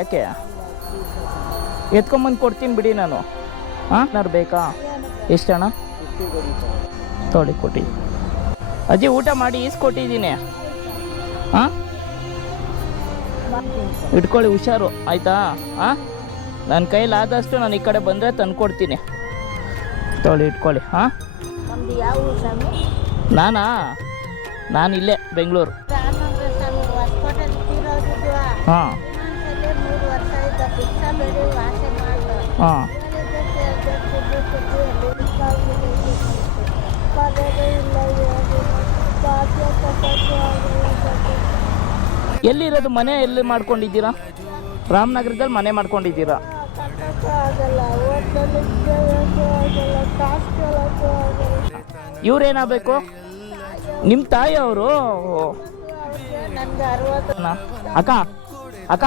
ಯಾಕೆ ಎತ್ಕೊಂಬಂದು ಕೊಡ್ತೀನಿ ಬಿಡಿ ನಾನು. ಹಾಂ ಏನಾರು ಬೇಕಾ? ಎಷ್ಟು ಅಣ್ಣ? ತೊಳಿ ಕೊಟ್ಟು ಅಜ್ಜಿ ಊಟ ಮಾಡಿ ಈಸ್ಕೊಟ್ಟಿದ್ದೀನಿ. ಹಾಂ ಇಟ್ಕೊಳ್ಳಿ, ಹುಷಾರು ಆಯಿತಾ? ಹಾಂ ನನ್ನ ಕೈಲಾದಷ್ಟು ನಾನು ಈ ಕಡೆ ಬಂದರೆ ತಂದ್ಕೊಡ್ತೀನಿ. ತೊಳಿ ಇಟ್ಕೊಳ್ಳಿ. ಹಾಂ ನಾನು ಇಲ್ಲೇ ಬೆಂಗಳೂರು. ಹಾಂ ಹಾಂ ಎಲ್ಲಿರೋದು? ಮನೆ ಎಲ್ಲಿ ಮಾಡ್ಕೊಂಡಿದ್ದೀರಾ? ರಾಮನಗರದಲ್ಲಿ ಮನೆ ಮಾಡ್ಕೊಂಡಿದ್ದೀರಾ? ಇವ್ರೇನಾಗಬೇಕು? ನಿಮ್ಮ ತಾಯಿ ಅವರು? ಅಕ್ಕ ಅಕ್ಕ